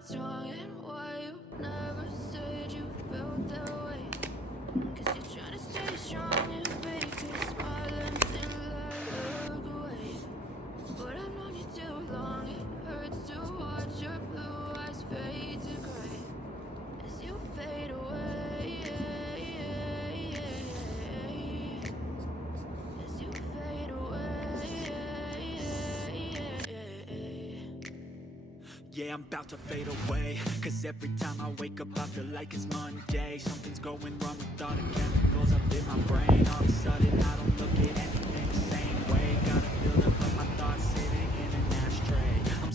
what's wrong Yeah, I'm about to fade away. Cause every time I wake up I feel like it's Monday. Something's going wrong with all the chemicals up in my brain. All of a sudden I don't look at anything the same way. Gotta build up my thoughts sitting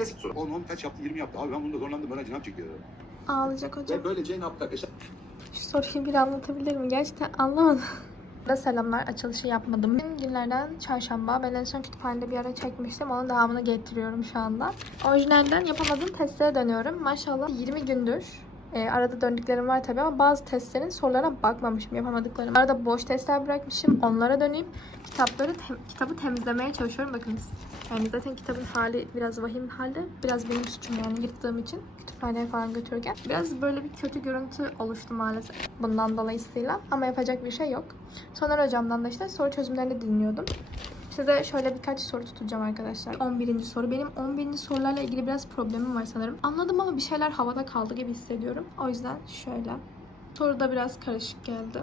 Klasik soru. 10 10 kaç yaptı? 20 yaptı. Abi ben bunda zorlandım. Bana cinap çekiyor. Ağlayacak hocam. Ve böylece ne yaptı arkadaşlar? Şu soruyu bir anlatabilir mi? Gerçekten anlamadım. Da selamlar. Açılışı yapmadım. Bugün günlerden çarşamba. Ben en son kütüphanede bir ara çekmiştim. Onun devamını getiriyorum şu anda. Orijinalden yapamadığım testlere dönüyorum. Maşallah 20 gündür. E, arada döndüklerim var tabii ama bazı testlerin sorularına bakmamışım yapamadıklarım. Arada boş testler bırakmışım. Onlara döneyim. Kitapları tem- kitabı temizlemeye çalışıyorum. Bakınız. Yani zaten kitabın hali biraz vahim halde. Biraz benim suçum yani yırttığım için kütüphaneye falan götürürken. Biraz böyle bir kötü görüntü oluştu maalesef bundan dolayısıyla. Ama yapacak bir şey yok. Soner hocamdan da işte soru çözümlerini dinliyordum. Size şöyle birkaç soru tutacağım arkadaşlar. 11. soru. Benim 11. sorularla ilgili biraz problemim var sanırım. Anladım ama bir şeyler havada kaldı gibi hissediyorum. O yüzden şöyle. Soru da biraz karışık geldi.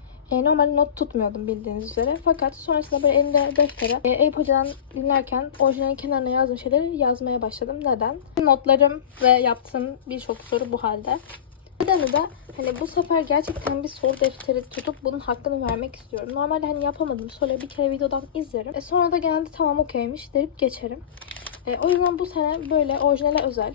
e, normalde not tutmuyordum bildiğiniz üzere. Fakat sonrasında böyle elimde deftere e, Eyüp Hoca'dan dinlerken orijinalin kenarına yazdığım şeyleri yazmaya başladım. Neden? Notlarım ve yaptığım birçok soru bu halde. Nedeni de hani bu sefer gerçekten bir soru defteri tutup bunun hakkını vermek istiyorum. Normalde hani yapamadım. Soruları bir kere videodan izlerim. E, sonra da genelde tamam okeymiş derip geçerim. E, o yüzden bu sene böyle orijinale özel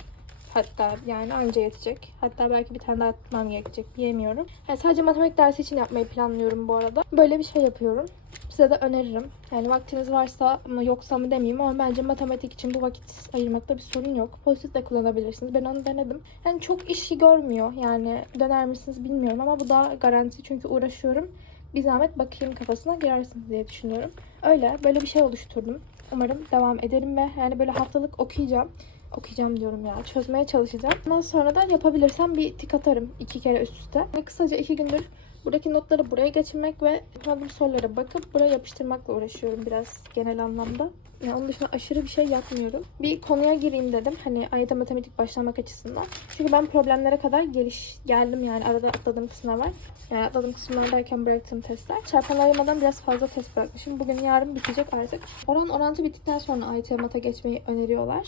Hatta yani anca yetecek. Hatta belki bir tane daha atmam gerekecek. Bilemiyorum. Yani sadece matematik dersi için yapmayı planlıyorum bu arada. Böyle bir şey yapıyorum. Size de öneririm. Yani vaktiniz varsa mı yoksa mı demeyeyim ama bence matematik için bu vakit ayırmakta bir sorun yok. Pozitif de kullanabilirsiniz. Ben onu denedim. Yani çok işi görmüyor. Yani döner misiniz bilmiyorum ama bu daha garanti çünkü uğraşıyorum. Bir zahmet bakayım kafasına girersiniz diye düşünüyorum. Öyle böyle bir şey oluşturdum. Umarım devam ederim ve yani böyle haftalık okuyacağım okuyacağım diyorum ya. Çözmeye çalışacağım. Ondan sonra da yapabilirsem bir tik atarım iki kere üst üste. Ve kısaca iki gündür buradaki notları buraya geçirmek ve yapmadığım sorulara bakıp buraya yapıştırmakla uğraşıyorum biraz genel anlamda. Yani onun dışında aşırı bir şey yapmıyorum. Bir konuya gireyim dedim. Hani ayda matematik başlamak açısından. Çünkü ben problemlere kadar geliş geldim yani. Arada atladığım kısımlar var. Yani atladığım kısımlar derken bıraktığım testler. Çarpan ayırmadan biraz fazla test bırakmışım. Bugün yarın bitecek artık. Oran orantı bittikten sonra AYT mata geçmeyi öneriyorlar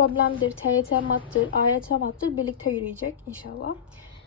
problemdir, TYT mattır, AYT mattır birlikte yürüyecek inşallah.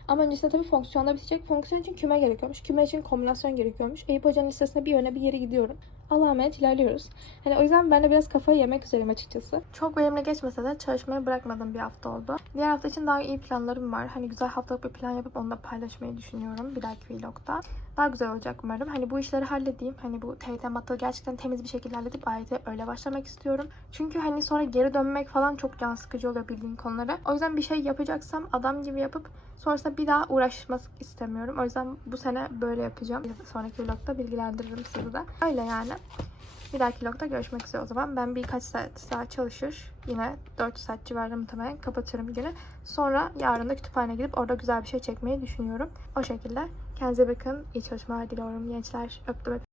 Ama öncesinde tabii fonksiyonda bitecek. Fonksiyon için küme gerekiyormuş. Küme için kombinasyon gerekiyormuş. Eyüp Hoca'nın listesine bir yöne bir yere gidiyorum. Allah'a emanet ilerliyoruz. Hani o yüzden ben de biraz kafayı yemek üzereyim açıkçası. Çok verimli geçmese de çalışmayı bırakmadım bir hafta oldu. Diğer hafta için daha iyi planlarım var. Hani güzel haftalık bir plan yapıp onu da paylaşmayı düşünüyorum bir dahaki vlogda. Daha güzel olacak umarım. Hani bu işleri halledeyim. Hani bu TYT matı gerçekten temiz bir şekilde halledip AYT'ye öyle başlamak istiyorum. Çünkü hani sonra geri dönmek falan çok can sıkıcı oluyor bildiğin konuları. O yüzden bir şey yapacaksam adam gibi yapıp sonrasında bir daha uğraşmak istemiyorum. O yüzden bu sene böyle yapacağım. Sonraki vlogda bilgilendiririm sizi de. Öyle yani. Bir dahaki vlogda görüşmek üzere o zaman. Ben birkaç saat, saat çalışır. Yine 4 saat civarında muhtemelen kapatırım günü. Sonra yarın da kütüphaneye gidip orada güzel bir şey çekmeyi düşünüyorum. O şekilde. Kendinize bakın. İyi çalışmalar diliyorum gençler. Öptüm.